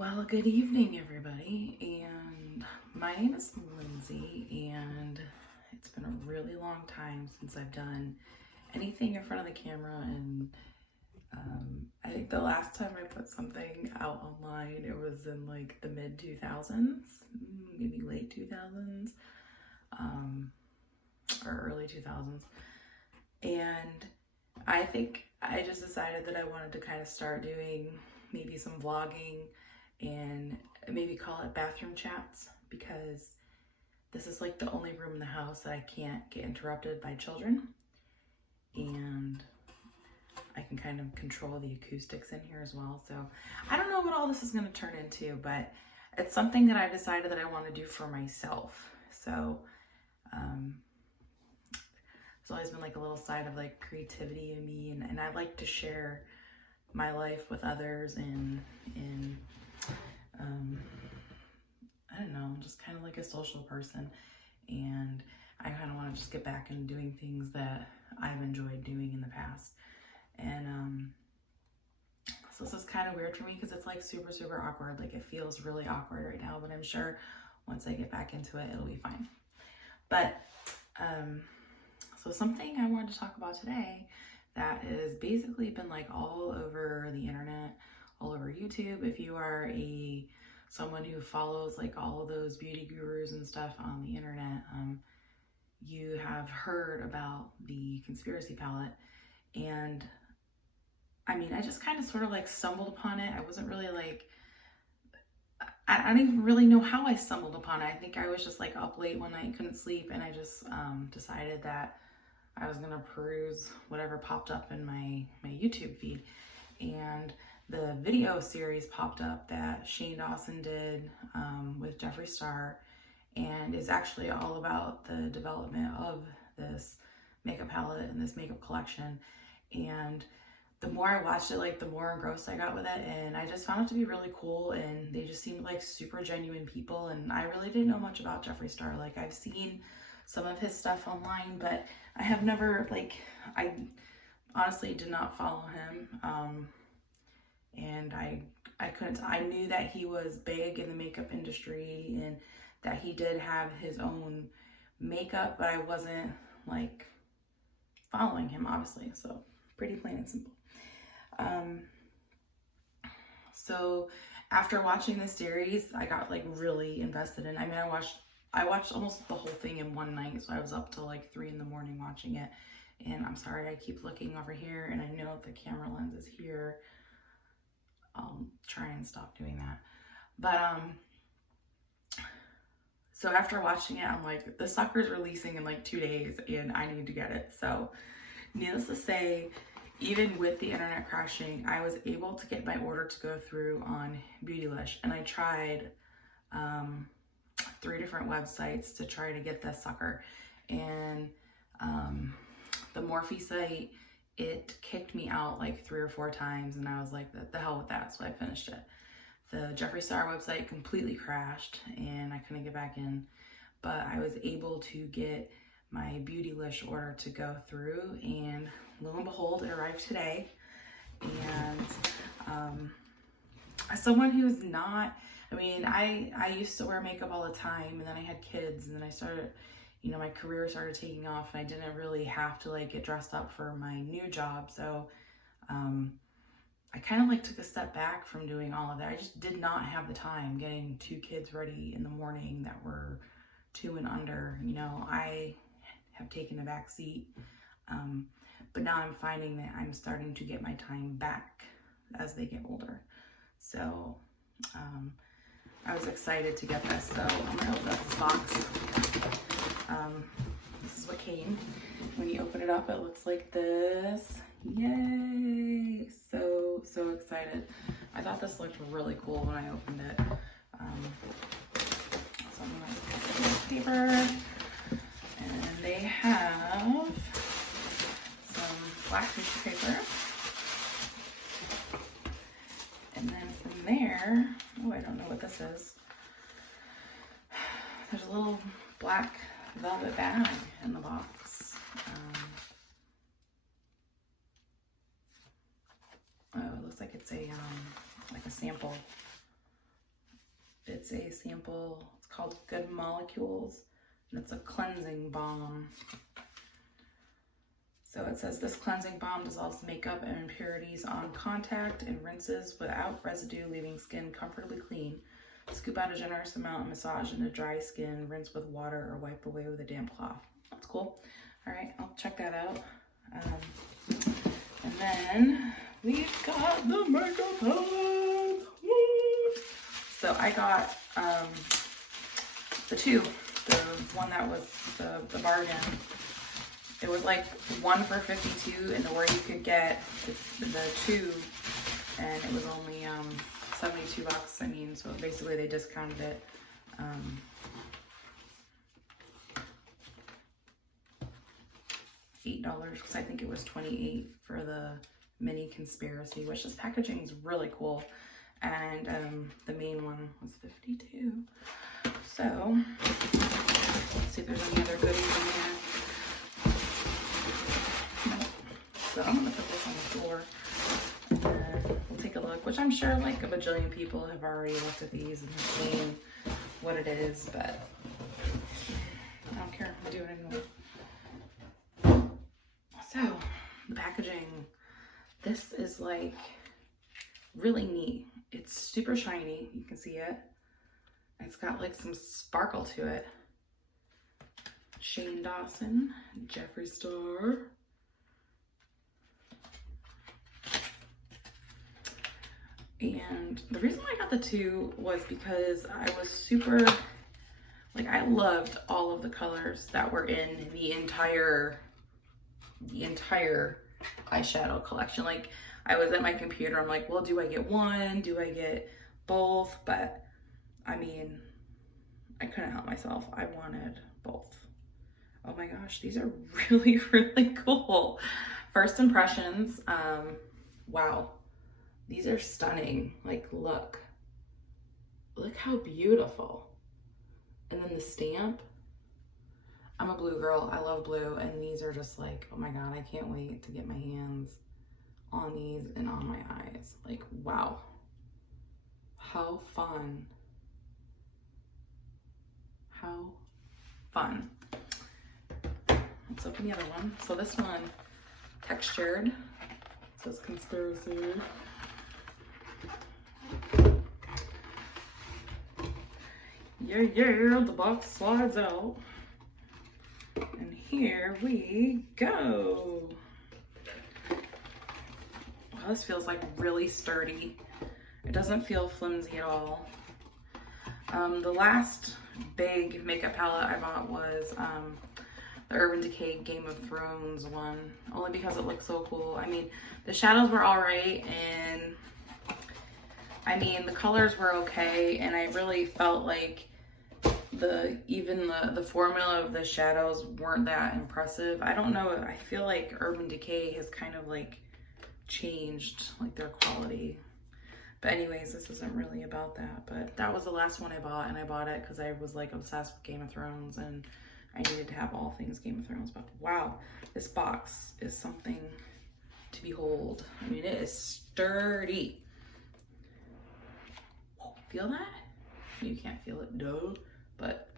Well, good evening, everybody, and my name is Lindsay, and it's been a really long time since I've done anything in front of the camera, and I think the last time I put something out online, it was in like the mid-2000s, maybe late 2000s, or early 2000s, and I think I just decided that I wanted to kind of start doing maybe some vlogging and maybe call it bathroom chats, because this is like the only room in the house that I can't get interrupted by children, and I can kind of control the acoustics in here as well. So I don't know what all this is going to turn into, but it's something that I decided that I want to do for myself. So it's always been like a little side of like creativity in me, and I like to share my life with others, and I don't know, I'm just kind of like a social person, and I kind of want to just get back into doing things that I've enjoyed doing in the past. And so this is kind of weird for me because it's like super awkward. Like, it feels really awkward right now, but I'm sure once I get back into it, it'll be fine. But so something I wanted to talk about today that has basically been like all over the internet, all over YouTube. If you are someone who follows like all of those beauty gurus and stuff on the internet, you have heard about the conspiracy palette. And I mean, I just kind of sort of like stumbled upon it. I wasn't really like, I don't even really know how I stumbled upon it. I think I was just like up late one night, couldn't sleep, and I just decided that I was gonna peruse whatever popped up in my YouTube feed. And the video series popped up that Shane Dawson did with Jeffree Star, and is actually all about the development of this makeup palette and this makeup collection. And the more I watched it, like the more engrossed I got with it, and I just found it to be really cool, and they just seemed like super genuine people. And I really didn't know much about Jeffree Star. Like, I've seen some of his stuff online, but I have never, like, I honestly did not follow him. And I knew that he was big in the makeup industry and that he did have his own makeup, but I wasn't like following him, obviously. So pretty plain and simple. So after watching this series, I got like really invested in. I mean, I watched almost the whole thing in one night, so I was up till like 3 a.m. watching it. And I'm sorry, I keep looking over here, and I know the camera lens is here. I'll try and stop doing that. But so after watching it, I'm like, the sucker's releasing in like 2 days, and I need to get it. So needless to say, even with the internet crashing, I was able to get my order to go through on Beautylish, and I tried 3 different websites to try to get this sucker. And the Morphe site, it kicked me out like 3 or 4 times, and I was like, the hell with that, so I finished it. The Jeffree Star website completely crashed, and I couldn't get back in, but I was able to get my Beautylish order to go through, and lo and behold, it arrived today. And as someone who's not, I mean, I used to wear makeup all the time, and then I had kids, and then I started, you know, my career started taking off, and I didn't really have to like get dressed up for my new job. So I kind of like took a step back from doing all of that. I just did not have the time getting 2 kids ready in the morning that were 2 and under. You know, I have taken a back seat, but now I'm finding that I'm starting to get my time back as they get older. So I was excited to get this, so I'm gonna open up this box. This is what came. When you open it up, it looks like this. Yay! So excited. I thought this looked really cool when I opened it. So I'm gonna put this paper, and they have some black tissue paper. And then from there, oh, I don't know what this is. There's a little black velvet bag in the box. Oh, it looks like it's a like a sample It's a sample. It's called Good Molecules, and it's a cleansing balm. So it says this cleansing balm dissolves makeup and impurities on contact and rinses without residue, leaving skin comfortably clean. Scoop out a generous amount and massage into dry skin. Rinse with water or wipe away with a damp cloth. That's cool. All right, I'll check that out. And then we've got the makeup palette. So I got the one that was the bargain. It was like 1 for $52, and where you could get the 2, and it was only $72. I mean, so basically they discounted it. $8 because I think it was $28 for the mini conspiracy, which this packaging is really cool. And the main one was $52. So let's see if there's any other goodies in here. So I'm gonna put this on the floor and then we'll take a look, which I'm sure like a bajillion people have already looked at these and have seen what it is, but I don't care, I'm gonna do it anyway. So the packaging, this is like really neat. It's super shiny, you can see it. It's got like some sparkle to it. Shane Dawson, Jeffree Star. And the reason why I got the 2 was because I was super, like I loved all of the colors that were in the entire eyeshadow collection. Like I was at my computer, I'm like, well, do I get one? Do I get both? But I mean, I couldn't help myself. I wanted both. Oh my gosh, these are really, really cool. First impressions, wow. These are stunning. Like, look how beautiful. And then the stamp. I'm a blue girl. I love blue. And these are just like, oh my God, I can't wait to get my hands on these and on my eyes. Like, wow. How fun. How fun. Let's open the other one. So this one, textured. It says conspiracy. Yeah, the box slides out. And here we go. Well, this feels like really sturdy. It doesn't feel flimsy at all. The last big makeup palette I bought was the Urban Decay Game of Thrones one, only because it looks so cool. I mean, the shadows were all right, and I mean, the colors were okay, and I really felt like the formula of the shadows weren't that impressive. I don't know, I feel like Urban Decay has kind of like changed like their quality. But anyways, this isn't really about that, but that was the last one I bought, and I bought it because I was like obsessed with Game of Thrones and I needed to have all things Game of Thrones. But wow, this box is something to behold. I mean, it is sturdy. Feel that? You can't feel it, duh. But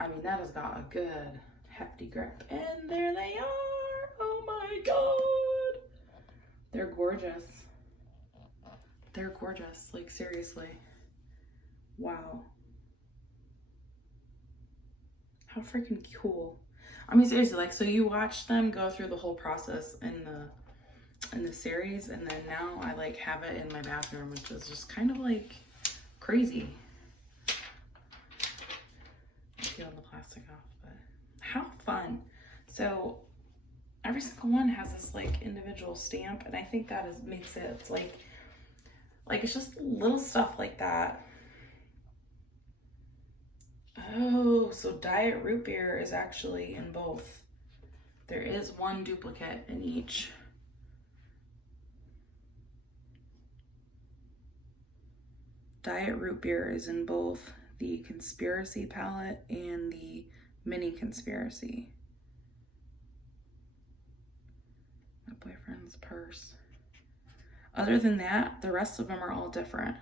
I mean, that has got a good hefty grip. And there they are. Oh my God. They're gorgeous. They're gorgeous. Like, seriously. Wow. How freaking cool. I mean, seriously, like, so you watch them go through the whole process in the series, and then now I like have it in my bathroom, which is just kind of like crazy. Peel the plastic off, but how fun. So every single one has this like individual stamp, and I think that makes it, it's like it's just little stuff like that. Oh, so Diet Root Beer is actually in both. There is one duplicate in each. Diet Root Beer is in both the Conspiracy palette and the Mini Conspiracy. My boyfriend's purse. Other than that, the rest of them are all different.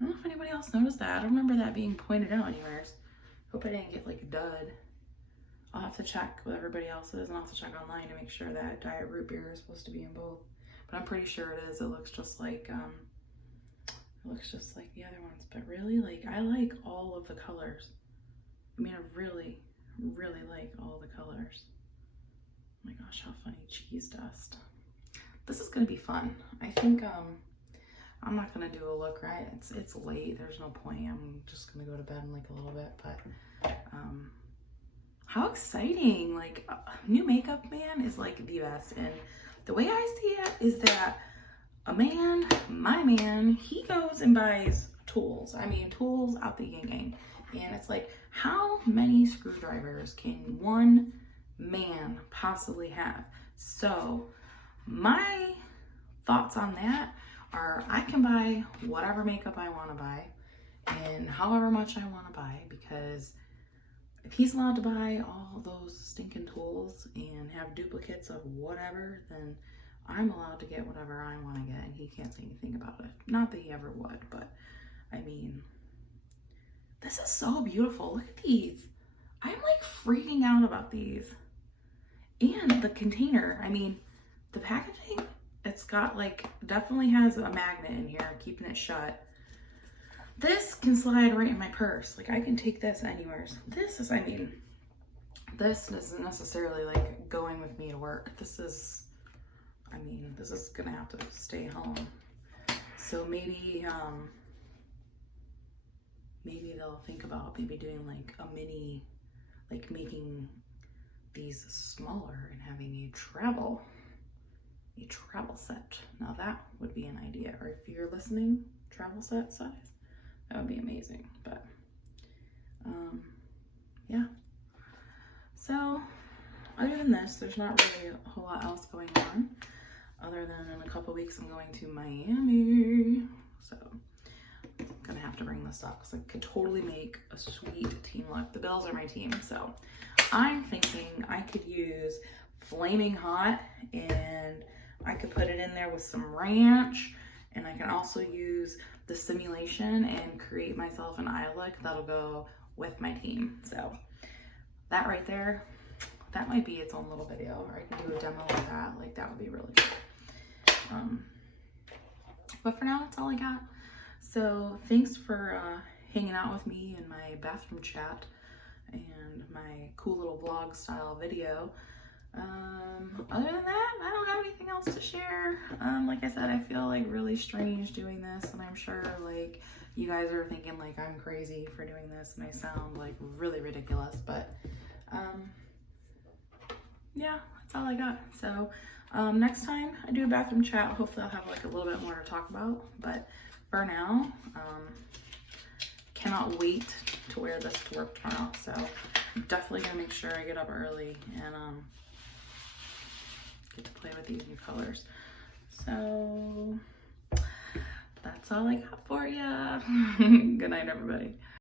I don't know if anybody else noticed that. I don't remember that being pointed out anywhere. Hope I didn't get like a dud. I'll have to check with everybody else. And I'll have to check online to make sure that diet root beer is supposed to be in both. But I'm pretty sure it is. It looks just like the other ones. But really, like, I like all of the colors. I mean, I really, really like all the colors. Oh my gosh, how funny, cheese dust. This is gonna be fun. I think I'm not gonna do a look, right? It's late. There's no point. I'm just gonna go to bed in like a little bit. But how exciting! Like, new makeup man is like the best. And the way I see it is that a man, my man, he goes and buys tools. I mean, tools out the yin yang. And it's like, how many screwdrivers can one man possibly have? So my thoughts on that are, I can buy whatever makeup I want to buy and however much I want to buy, because if he's allowed to buy all those stinking tools and have duplicates of whatever, then I'm allowed to get whatever I want to get, and he can't say anything about it. Not that he ever would, but I mean, this is so beautiful. Look at these. I'm like freaking out about these. And the container, I mean, the packaging, it's got like, definitely has a magnet in here, keeping it shut. This can slide right in my purse. Like, I can take this anywhere. This is, I mean, this isn't necessarily like going with me to work. This is, I mean, this is gonna have to stay home. So maybe, maybe they'll think about maybe doing like a mini, like making these smaller and having a travel set. Now that would be an idea. Or if you're listening, travel set size, that would be amazing. But yeah. So other than this, there's not really a whole lot else going on, other than in a couple weeks I'm going to Miami. So I'm gonna have to bring this up because I could totally make a sweet team look. The Bills are my team, so I'm thinking I could use Flaming Hot, and I could put it in there with some ranch, and I can also use the simulation and create myself an eye look that'll go with my team. So that right there, that might be its own little video, or I can do a demo of that. Like, that would be really cool. But for now, that's all I got. So thanks for hanging out with me in my bathroom chat and my cool little vlog style video. Other than that, I don't have anything else to share. Like I said, I feel like really strange doing this, and I'm sure like you guys are thinking like I'm crazy for doing this and I sound like really ridiculous, but yeah, that's all I got. So next time I do a bathroom chat, hopefully I'll have like a little bit more to talk about, but for now, cannot wait to wear this to work tomorrow. So I'm definitely gonna make sure I get up early and get to play with these new colors. So that's all I got for ya. Good night, everybody.